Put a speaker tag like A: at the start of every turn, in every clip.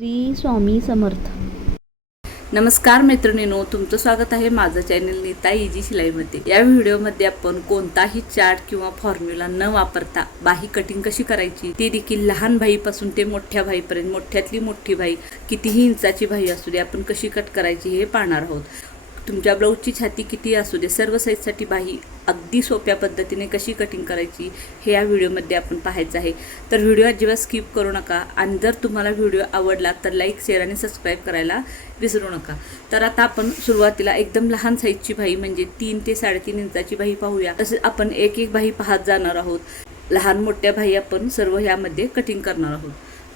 A: श्री स्वामी समर्थ.
B: नमस्कार मैत्रिणींनो तुमचं स्वागत आहे माझं चॅनल नीता इजी शिलाईमध्ये. या व्हिडिओमध्ये आपण कोणताही चार्ट किंवा फॉर्म्युला न वापरता बाही कटिंग कशी करायची ती देखील लहान भाईपासून ते मोठ्या भाईपर्यंत मोठ्यातली मोठी भाई कितीही इंचाची भाई असू दे आपण कशी कट करायची हे पाहणार आहोत. तुमच्या ब्लाऊजची छाती किती असू दे सर्व साईजसाठी बाही अगदी सोप्या पद्धतीने कशी कटिंग करायची हे या व्हिडिओमध्ये आपण पाहायचं आहे. तर व्हिडिओ अजिबात स्किप करू नका आणि जर तुम्हाला व्हिडिओ आवडला तर लाईक शेअर आणि सबस्क्राईब करायला विसरू नका. तर आता आपण सुरुवातीला एकदम लहान साईजची बाही म्हणजे तीन ते साडेतीन इंचाची बाही पाहूया. तसेच आपण एक एक बाही पाहत जाणार आहोत. लहान मोठ्या बाही आपण सर्व ह्यामध्ये कटिंग करणार आहोत.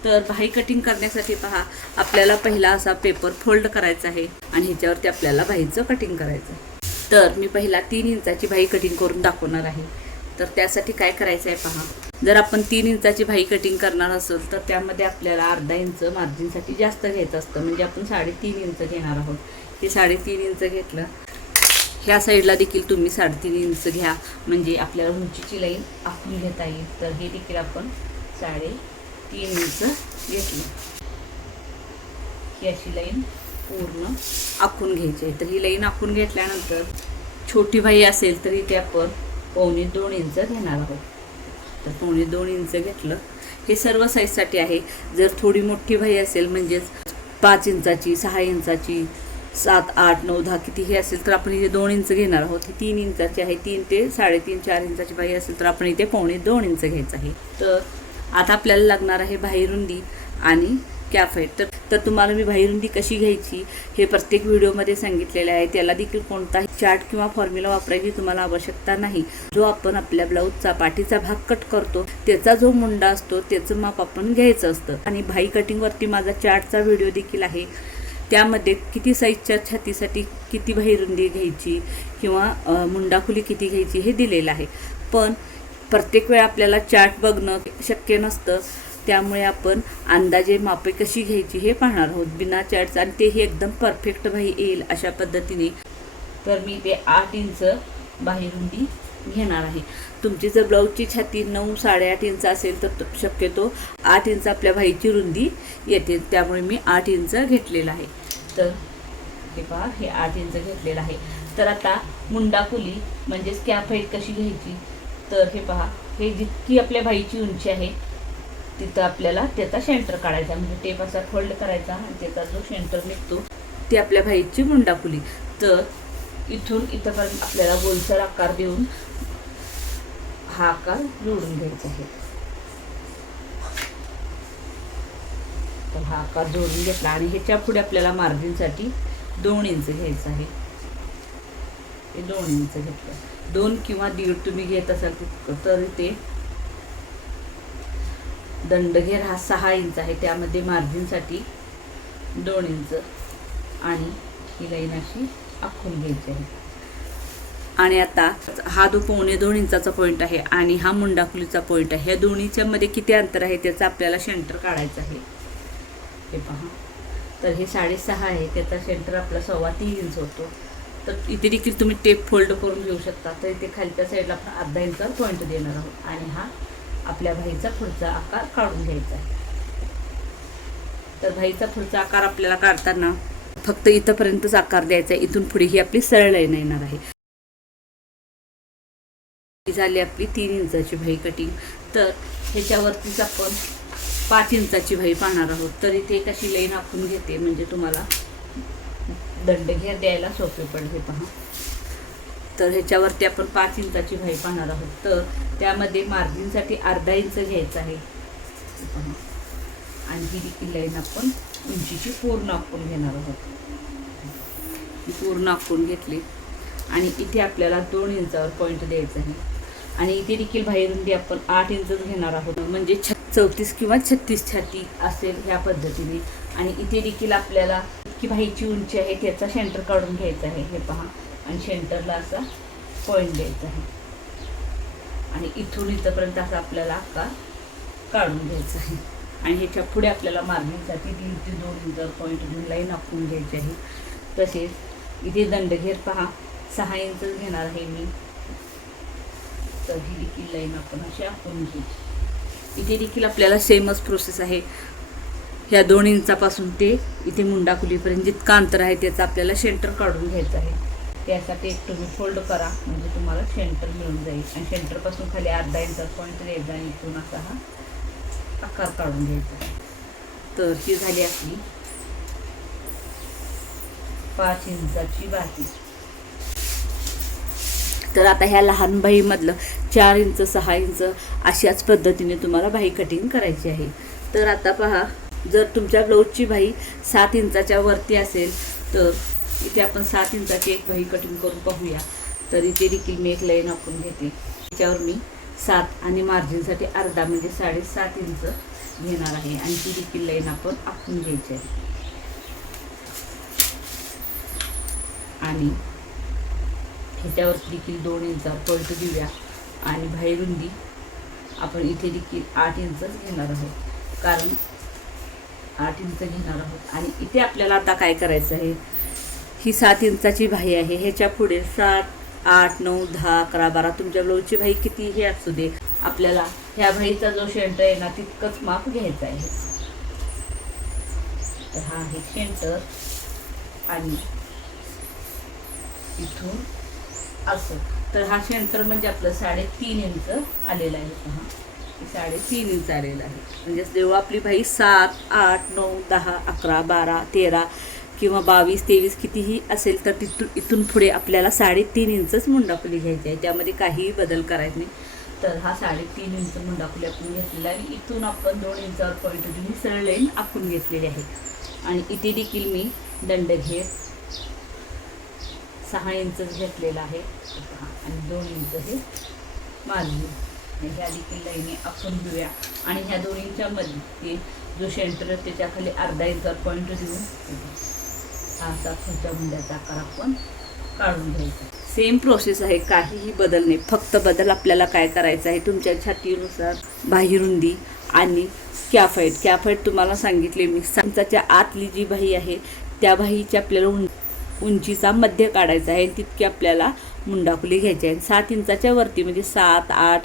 B: तर बाही कटिंग करण्यासाठी पहा आपल्याला पहिला असा पेपर फोल्ड करायचा आहे आणि ह्याच्यावरती आपल्याला बाहीचं कटिंग करायचं आहे. तर मी पहिला तीन इंचाची बाही कटिंग करून दाखवणार आहे. तर त्यासाठी काय करायचं आहे पहा जर आपण तीन इंचाची भाई कटिंग करणार असेल तर त्यामध्ये आपल्याला अर्धा इंच मार्जिनसाठी जास्त घ्यायचं असतं. म्हणजे आपण साडेतीन इंच घेणार आहोत. हे साडेतीन इंच घेतलं. ह्या साईडला देखील तुम्ही साडेतीन इंच घ्या. म्हणजे आपल्याला उंचीची लाईन आखून घेता येईल. तर हे देखील आपण साडे तीन इंच घेतली. ही अशी लाईन पूर्ण आखून घ्यायची आहे. तर ही लाईन आखून घेतल्यानंतर छोटी बाई असेल तर इथे आपण पावणे दोन इंच घेणार आहोत. तर पावणे दोन इंच घेतलं. हे सर्व साईजसाठी आहे. जर थोडी मोठी बाई असेल म्हणजेच पाच इंचाची सहा इंचाची सात आठ नऊ दहा किती हे असेल तर आपण इथे दोन इंच घेणार आहोत. ही तीन इंचाची आहे. तीन ते साडेतीन चार इंचाची बाई असेल तर आपण इथे पावणे दोन इंच घ्यायचं आहे. तर आता आपल्याला लागणार आहे बाहेरुंदी आणि कॅफेट तर तर तुम्हाला मी बाहेरुंदी कशी घ्यायची हे प्रत्येक व्हिडिओमध्ये सांगितलेले आहे. त्याला देखील कोणताही चार्ट किंवा फॉर्म्युला वापरायची तुम्हाला आवश्यकता नाही. जो आपण आपल्या ब्लाऊजचा पाठीचा भाग कट करतो त्याचा जो मुंडा असतो त्याचं माप आपण घ्यायचं असतं. आणि भाई कटिंगवरती माझा चार्टचा व्हिडिओ देखील आहे. त्यामध्ये किती साईजच्या छातीसाठी किती बाहेरुंदी घ्यायची किंवा मुंडाखुली किती घ्यायची हे दिलेलं आहे. पण प्रत्येक वेळा आपल्याला चार्ट बघणं शक्य नसतं. त्यामुळे आपण अंदाजे मापे कशी घ्यायची हे पाहणार आहोत. बिना चार्टचं आणि तेही एकदम परफेक्ट बाही येईल अशा पद्धतीने. तर मी ते आठ इंच बाहेरुंदी घेणार आहे. तुमची जर ब्लाऊजची छाती नऊ साडेआठ इंच असेल तर तो- शक्यतो आठ इंच आपल्या भाईची रुंदी येते. त्यामुळे मी आठ इंच घेतलेलं आहे. तर हे पहा हे आठ इंच घेतलेलं आहे. तर आता मुंडाकुली म्हणजेच कॅप हाईट कशी घ्यायची? तर हे पहा हे जितकी आपल्या भाईची उंची आहे तिथं आपल्याला त्याचा सेंटर काढायचा म्हणजे टेप असा फोल्ड करायचा आणि त्याचा जो सेंटर निघतो ती आपल्या भाईची मुंडाकुली तर इथून इथंपर्यंत आपल्याला गोलसर आकार देऊन हा आकार जोडून घ्यायचा आहे. तर हा आकार जोडून घेतला आणि ह्याच्या पुढे आपल्याला मार्जिनसाठी दोन इंच घ्यायचं आहे. हे दोन इंच घेतलं. दोन किंवा दीड तुम्ही घेत असाल तर ते दंडघेर हा सहा इंच आहे. त्यामध्ये मार्जिनसाठी दोन इंच आणि ही लाईन अशी आखून घ्यायची आहे. आणि आता हा दो पावणे दोन इंचाचा पॉईंट आहे आणि हा मुंडाकुलीचा पॉईंट आहे या दोन्हीच्या मध्ये किती अंतर आहे त्याचं आपल्याला सेंटर काढायचं आहे. हे पहा. तर हे साडेसहा आहे त्याचा सेंटर आपला सव्वा तीन इंच होतो. तर इथे देखील तुम्ही टेप फोल्ड करून घेऊ शकता. तर इथे खालच्या साईडला आपण अर्धा इंचा पॉईंट देणार आहोत. आणि हा आपल्या भाईचा पुढचा आकार काढून घ्यायचा आहे. तर भाईचा पुढचा आकार आपल्याला काढताना फक्त इथंपर्यंतच आकार द्यायचा आहे. इथून पुढे ही आपली सरळ लाईन येणार आहे. ही झाली आपली तीन इंचाची भाई कटिंग तर ह्याच्यावरतीच आपण पाच इंचाची भाई पाहणार आहोत. तर इथे एक अशी लाईन आपण घेते. म्हणजे तुम्हाला दंडघेर द्यायला सोपे पडते पहा. तर ह्याच्यावरती आपण पाच इंचाची भाई पाहणार आहोत. तर त्यामध्ये मार्जिनसाठी अर्धा इंच घ्यायचं आहे. पहा. आणि ही लाईन आपण उंचीची पूर्ण आखून घेणार आहोत. पूर्ण आखून घेतली. आणि इथे आपल्याला दोन इंचावर पॉईंट द्यायचा आहे. आणि इथे देखील बाहेरुंदी आपण आठ इंचच घेणार आहोत. म्हणजे छ चौतीस किंवा छत्तीस छाती असेल ह्या पद्धतीने. आणि इथे देखील आपल्याला की भाईची उंची आहे त्याचा सेंटर काढून घ्यायचा आहे हे पहा. आणि सेंटरला असा पॉईंट द्यायचा आहे. आणि इथून इथंपर्यंत असा आपल्याला आकार काढून घ्यायचा आहे. आणि ह्याच्या पुढे आपल्याला मार्गिंगसाठी दीड ते दोन इंच पॉईंट घेऊन लाईन आखून घ्यायची आहे तसेच इथे दंडघेर पहा. सहा इंच घेणार आहे मी. तर ही देखील लाईन आपण अशी आखून घ्यायची. इथे देखील आपल्याला सेमच प्रोसेस आहे. ह्या दोन इंचापासून ते इथे मुंडाकुलीपर्यंत जितका अंतर आहे त्याचं आपल्याला सेंटर काढून घ्यायचं आहे. त्यासाठी एक तुम्ही फोल्ड करा म्हणजे तुम्हाला सेंटर मिळून जाईल. आणि सेंटरपासून खाली अर्धा इंचा पॉईंट एकदा आणि इथून असा हा आकार काढून घ्यायचा तर ही झाली आपली पाच इंचाची बाती तर आता ह्या लहान बाईमधलं चार इंच सहा इंच अशाच पद्धतीने तुम्हाला बाही कटिंग करायची आहे. तर आता पहा जर तुमच्या ब्लाऊजची भाई सात इंचाच्या वरती असेल तर इथे आपण सात इंचाची एक भाई कटिंग करून पाहूया. तर इथे देखील मी एक लाईन आपण घेते. त्याच्यावर मी सात आणि मार्जिनसाठी अर्धा म्हणजे साडेसात इंच घेणार आहे. आणि ती देखील लाईन आपण आखून घ्यायची आहे. आणि ह्याच्यावर देखील दोन इंचा पलट देऊया. आणि बाहेर रुंदी आपण इथे देखील आठ इंचच घेणार आहोत. कारण आठ इंच घेणार आहोत. आणि इथे आपल्याला आता काय करायचं आहे? ही सात इंचाची भाई आहे. ह्याच्या पुढे सात आठ नऊ दहा अकरा बारा तुमच्या ब्लाऊजची किती कितीही असू दे. आपल्याला ह्या भाईचा जो शेंटर आहे ना तितकंच माप घ्यायचं आहे. तर हा आहे शेंटर आणि इथून असं. तर हा सेंटर म्हणजे आपलं साडेतीन इंच आलेला आहे. पहा. साडेतीन इंच आलेलं आहे. म्हणजेच जेव्हा आपली बाई सात आठ नऊ दहा अकरा बारा तेरा किंवा बावीस तेवीस कितीही असेल तर तिथून इथून पुढे आपल्याला साडेतीन इंचच मुंडाफुली घ्यायची आहे. त्यामध्ये काहीही बदल करायचं नाही. तर हा साडेतीन इंच मुंडाफुली आपण घेतलेला आहे. आणि इथून आपण दोन इंचावर पॉईंट देऊन ही सरळ लाईन आखून घेतलेली आहे. आणि इथे देखील मी दंड घेत सहा इंचच घेतलेला आहे. आणि दोन इंच हे नाही ह्या देखील लाईनी आपण घेऊया. आणि ह्या दोन्हींच्या मध्ये जो सेंटर आहे त्याच्याखाली अर्धा इंचा पॉईंट देऊन असा पुढच्या मुंड्याचा आकार आपण काढून घ्यायचा. सेम प्रोसेस आहे. काहीही बदल नाही. फक्त बदल आपल्याला काय करायचं आहे तुमच्या छातीनुसार बाहिरुंदी आणि कॅफाईट कॅफाईट तुम्हाला सांगितले मी. इंचाच्या आतली जी बाही आहे त्या बाहीची आपल्याला उं उंचीचा मध्य काढायचा आहे तितकी आपल्याला मुंडाकुली घ्यायची आहे. सात इंचाच्या वरती म्हणजे सात आठ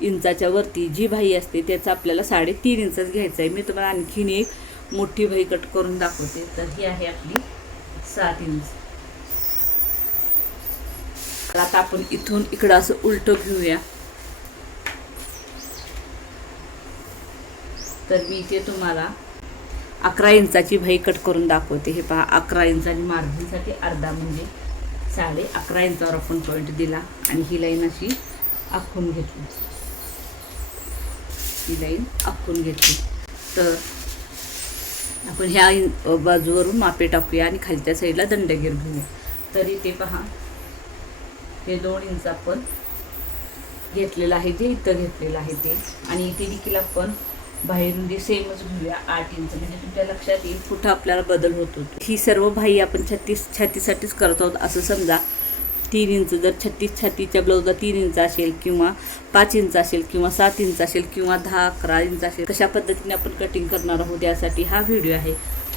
B: इंचाच्या वरती जी भाई असते त्याचं आपल्याला साडेतीन इंचच घ्यायचं आहे. मी तुम्हाला आणखीन एक मोठी भाई कट करून दाखवते. तर ही आहे आपली सात इंच. तर आता आपण इथून इकडं असं उलटं घेऊया. तर मी इथे तुम्हाला अकरा इंचाची भाई कट करून दाखवते. हे पहा अकरा इंच आणि मार्जिनसाठी अर्धा म्हणजे साडे अकरा इंचावर आपण पॉईंट दिला. आणि ही लाईन अशी आखून घेतली. ही लाईन आखून घेतली तर आपण ह्या बाजूवरून मापे टाकूया आणि खालच्या साईडला दंडगीर घेऊया. तर इथे पहा हे दोन इंच आपण घेतलेलं आहे ते इथं घेतलेलं आहे ते. आणि इथे देखील आपण बाहेरून जे सेमच घेऊया आठ इंच. म्हणजे तुमच्या लक्षात येईल कुठं आपल्याला बदल होतो ही सर्व बाही आपण छत्तीस छातीसाठीच करत आहोत असं समजा तीन इंच जर छत्तीस छत्तीसच्या ब्लाऊजला तीन इंच असेल किंवा पाच इंच असेल किंवा सात इंच असेल किंवा दहा अकरा इंच असेल कशा पद्धतीने आपण कटिंग करणार आहोत यासाठी हा व्हिडिओ आहे.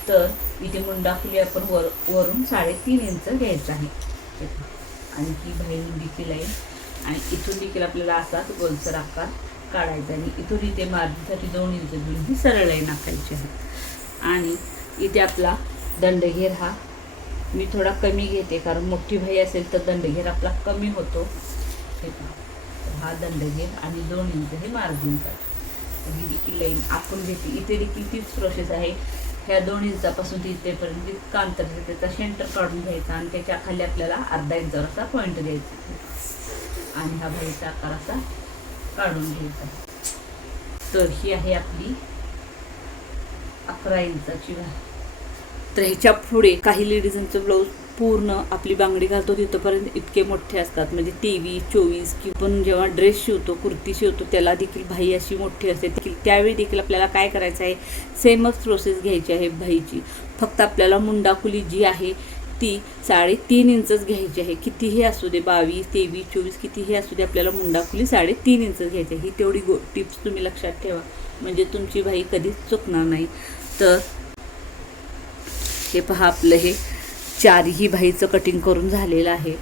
B: तर इथे मुंडाफुली आपण वर वरून साडेतीन इंच घ्यायचं आहे. आणि ही बाहेरून देखील आहे. आणि इथून देखील आपल्याला असाच गोलसर आकार काढायचा आणि इथून इथे मार्जीसाठी दोन इंच घेऊन ही सरळ लाईन आखायची आहे. आणि इथे आपला दंडघेर हा मी थोडा कमी घेते कारण मोठी भाई असेल तर दंडघेर आपला कमी होतो. हे पहा. हा दंडघेर आणि दोन इंच हे मार्जिन काढ ही देखील लाईन आपण घेते. इथे देखील तीच प्रोसेस आहे. ह्या दोन इंचापासून ते इथेपर्यंत जितका अंतर आहे त्याचा सेंटर काढून घ्यायचा आणि त्याच्याखाली आपल्याला अर्धा इंचावर असा पॉईंट द्यायचा आणि हा भाईचा आकार असा काढून घ्यायचा तर ही आहे आपली अकरा इंचाची भाई तर ह्याच्या पुढे काही लेडीजांचं ब्लाऊज पूर्ण आपली बांगडी घालतो तिथंपर्यंत इतके मोठे असतात. म्हणजे तेवीस चोवीस किंवा पण जेव्हा ड्रेस शिवतो कुर्ती शिवतो त्याला देखील भाई अशी मोठी असते. देखील त्यावेळी देखील आपल्याला काय करायचं आहे? सेमच प्रोसेस घ्यायची आहे भाईची. फक्त आपल्याला मुंडाकुली जी आहे ती साडेतीन इंचच घ्यायची आहे. कितीही असू दे बावीस तेवीस चोवीस कितीही असू दे आपल्याला मुंडाकुली साडेतीन इंचच घ्यायची आहे. ही तेवढी गो टिप्स तुम्ही लक्षात ठेवा. म्हणजे तुमची भाई कधीच चुकणार नाही. तर हे पहा आपलं हे चारही भाईचं कटिंग करून झालेलं आहे.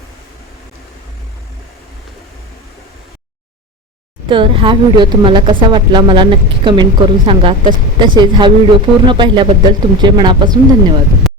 B: तर हा व्हिडिओ तुम्हाला कसा वाटला मला नक्की कमेंट करून सांगा. तस- तसेच हा व्हिडिओ पूर्ण पाहिल्याबद्दल तुमचे मनापासून धन्यवाद.